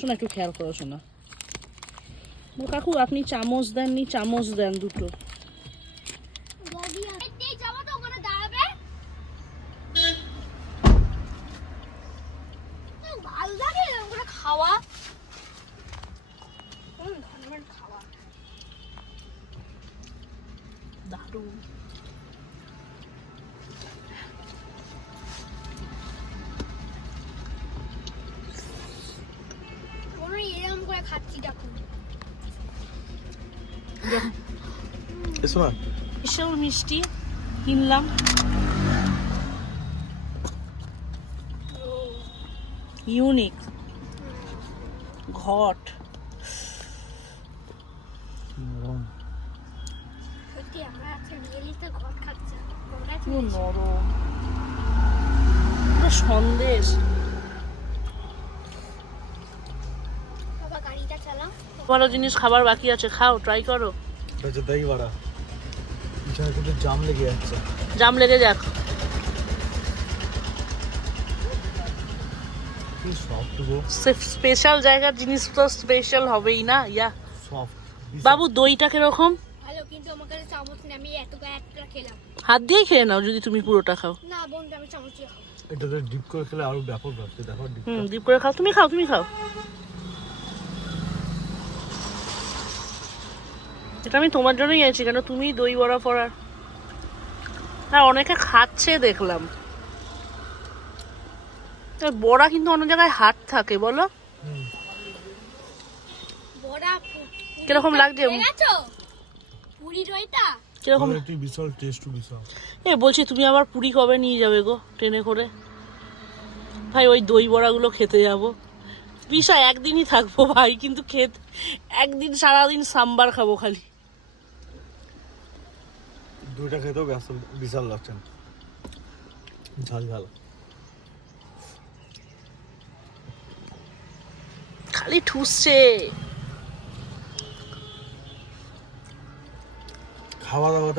শোনা, একটু খেয়াল করো শোনা। কাকু আপনি চামচ দেননি, চামচ দেন দুটো। খাওয়া দারুণ। এরকম করে খাচ্ছি দেখুন। বিশাল মিষ্টি কিনলাম। ইউনিক ঘট। সত্যি আমরা আজকে রিয়েলিতে ঘট খাচ্ছি। পুরো নরম, পুরো সন্দেশ। বাবা গাড়িটা চালাও। ভালো জিনিস খাবার বাকি আছে, খাও, ট্রাই করো। দই বড়া পিছনে কিন্তু জাম লেগে যাচ্ছে। জাম লেগে যাক। কি সফট গো। স্পেশাল জায়গার জিনিস তো স্পেশাল হবেই না। ইয়া সফট। বাবু দইটা কিরকম? ভালো, কিন্তু আমার কাছে চামচ নেই, আমি একটা খেলাম। হাত দিয়ে খেয়ে নাও যদি তুমি পুরোটা খাও। না বন্ধু, আমি চামচ দিয়ে খাবো। এটাতে ডিপ করে খেলে আরো ব্যাপক লাগছে। দেখো ডিপ। ডিপ করে খাও, তুমি খাও, তুমি খাও। এটা আমি তোমার জন্যই আছি, কেন তুমি দই বড়া পড়ার। হ্যাঁ, অনেকে খাচ্ছে দেখলাম। বড়া কিন্তু অন্য জায়গায় হাত থাকে, বলো। বড়া কিরকম লাগছে? পুরি দইটা কিরকম? একটু বিশাল টেস্ট বিশাল। বলছি তুমি আবার পুরী কবে নিয়ে যাবে গো ট্রেনে করে? ভাই ওই দই বড়াগুলো খেতে যাবো। বিষয় একদিনই থাকবো ভাই, কিন্তু একদিন সারাদিন সাম্বার খাবো খালি। দুইটা খেতেও বিশাল লাগছে, ঝাল ঝাল। খালি ঠুসছে। খাওয়া দাওয়াতে